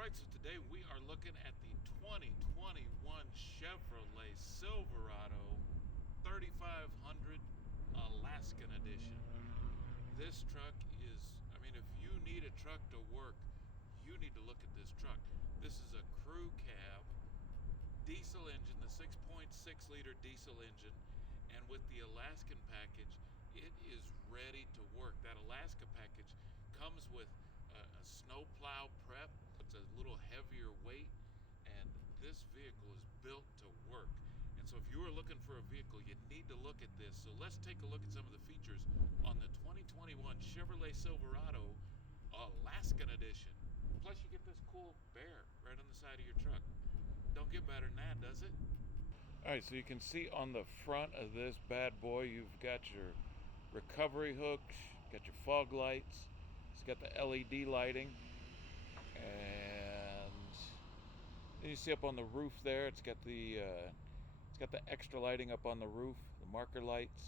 Alright, so today we are looking at the 2021 Chevrolet Silverado 3500 Alaskan Edition. This truck is, if you need a truck to work, you need to look at this truck. This is a crew cab diesel engine, the 6.6 liter diesel engine, and with the Alaskan package, it is ready to work. That Alaska package comes with a snow plow prep. It's a little heavier weight, and this vehicle is built to work. And so if you are looking for a vehicle, you need to look at this. So let's take a look at some of the features on the 2021 Chevrolet Silverado Alaskan Edition. Plus you get this cool bear right on the side of your truck. Don't get better than that, does it? Alright, so you can see on the front of this bad boy, you've got your recovery hooks, got your fog lights, it's got the LED lighting, and then you see up on the roof there, it's got the extra lighting up on the roof, the marker lights.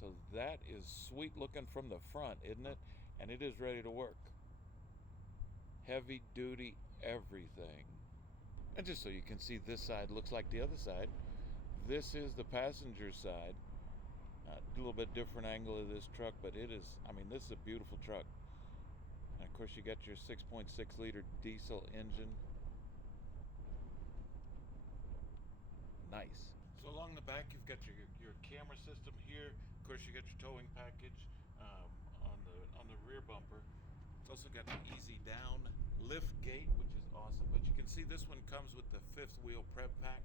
So that is sweet looking from the front, isn't it? And it is ready to work. Heavy duty everything. And just so you can see, this side looks like the other side. This is the passenger side. A little bit different angle of this truck, but it is, this is a beautiful truck. And of course you got your 6.6 liter diesel engine. Nice. So along the back you've got your camera system here. Of course you got your towing package on the rear bumper. It's also got the easy down lift gate, which is awesome. But you can see this one comes with the fifth wheel prep pack.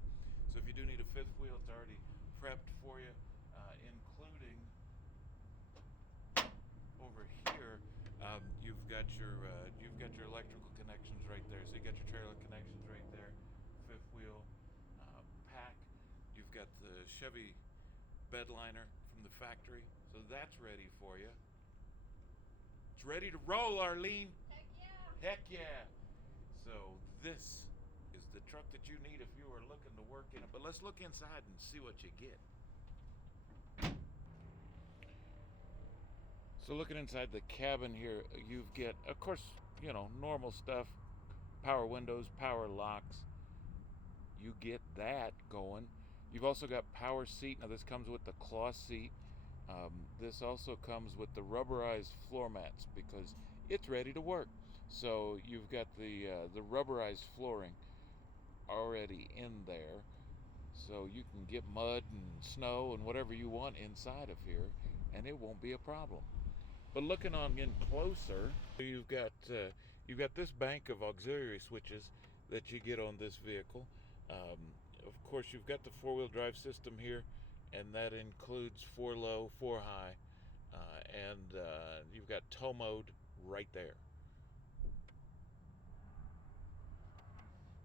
So if you do need a fifth wheel, it's already prepped for you, including over here. You've got your electrical connections right there. So you got your trailer connections right there. Fifth wheel pack. You've got the Chevy bed liner from the factory. So that's ready for you. It's ready to roll, Arlene. Heck yeah. Heck yeah. So this is the truck that you need if you are looking to work in it. But let's look inside and see what you get. So looking inside the cabin here, you get, of course, normal stuff. Power windows, power locks. You get that going. You've also got power seat. Now this comes with the cloth seat. This also comes with the rubberized floor mats because it's ready to work. So you've got the rubberized flooring already in there, so you can get mud and snow and whatever you want inside of here, and it won't be a problem. But looking on in closer, you've got this bank of auxiliary switches that you get on this vehicle. Of course, you've got the four-wheel drive system here, and that includes 4 low, 4 high, and you've got tow mode right there.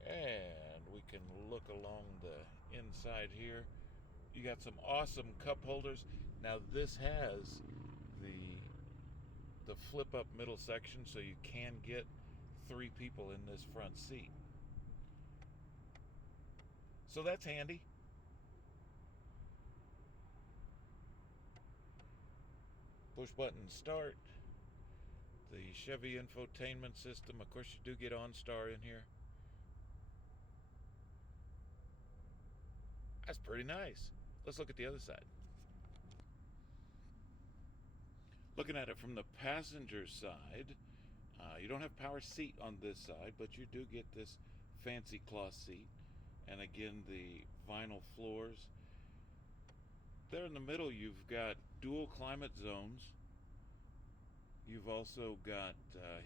And we can look along the inside here. You got some awesome cup holders. Now this has the flip up middle section, so you can get 3 people in this front seat. So that's handy. Push button start. The Chevy infotainment system. Of course you do get OnStar in here. That's pretty nice. Let's look at the other side. Looking at it from the passenger side, you don't have power seat on this side, but you do get this fancy cloth seat. And again, the vinyl floors. There in the middle, you've got dual climate zones. You've also got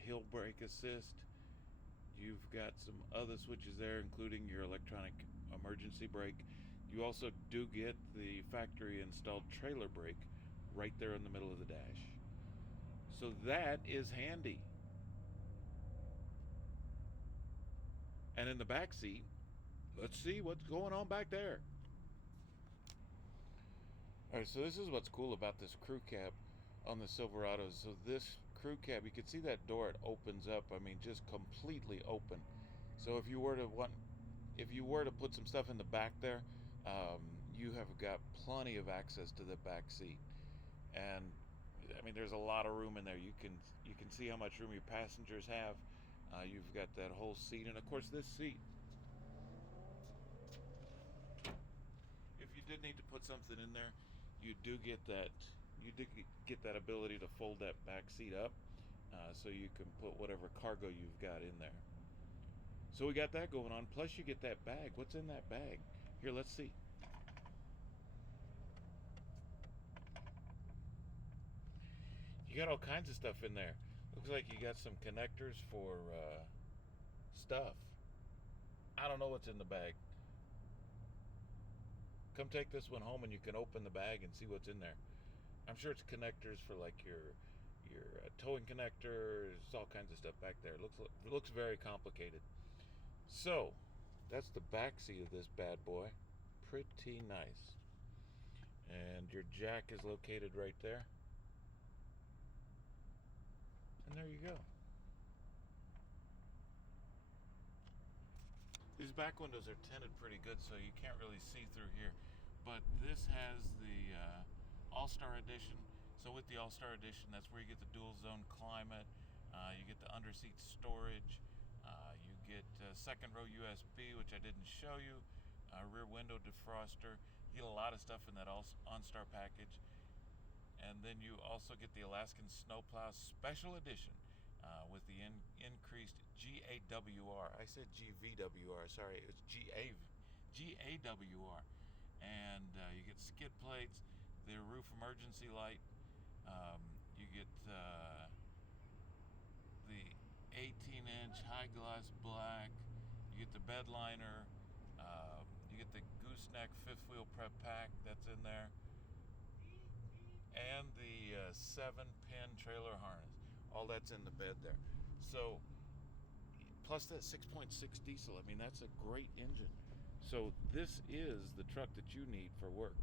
hill brake assist. You've got some other switches there, including your electronic emergency brake. You also do get the factory installed trailer brake right there in the middle of the dash. So that is handy. And in the back seat, let's see what's going on back there. Alright, so this is what's cool about this crew cab on the Silverado. So this crew cab, you can see that door, it opens up, just completely open. So if you were to put some stuff in the back there, you have got plenty of access to the back seat. And I mean, there's a lot of room in there. You can see how much room your passengers have. You've got that whole seat, and of course this seat, if you did need to put something in there, you do get that. You do get that ability to fold that back seat up, so you can put whatever cargo you've got in there. So we got that going on. Plus, you get that bag. What's in that bag? Here, let's see. You got all kinds of stuff in there. Looks like you got some connectors for stuff. I don't know what's in the bag. Come take this one home and you can open the bag and see what's in there. I'm sure it's connectors for like your towing connectors, all kinds of stuff back there. It looks very complicated. So that's the back seat of this bad boy. Pretty nice. And your jack is located right there. And there you go. These back windows are tinted pretty good, so you can't really see through here. But this has the All-Star Edition. So with the All-Star Edition, that's where you get the dual zone climate. You get the underseat storage. You get second row USB, which I didn't show you. Rear window defroster. You get a lot of stuff in that OnStar package. And then you also get the Alaskan Snowplow Special Edition with the increased GAWR. I said GVWR, sorry, it's GAWR. And you get skid plates, the roof emergency light. You get the 18-inch high gloss black. You get the bed liner. You get the gooseneck fifth wheel prep pack that's in there. And the 7-pin trailer harness. All that's in the bed there. So, plus that 6.6 diesel. I mean, that's a great engine. So this is the truck that you need for work.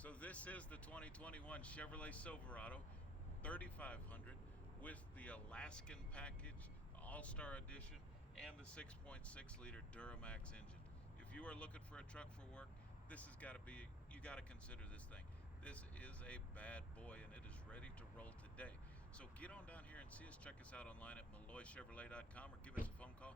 So this is the 2021 Chevrolet Silverado 3500 with the Alaskan package, All-Star Edition, and the 6.6-liter Duramax engine. If you are looking for a truck for work, this has got to be, you got to consider this thing. This is a bad boy, and it is ready to roll today. So get on down here and see us. Check us out online at MelloyChevrolet.com, or give us a phone call,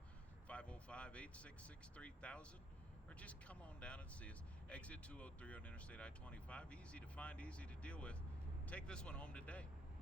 505-866-3000, or just come on down and see us. Exit 203 on Interstate I-25. Easy to find, easy to deal with. Take this one home today.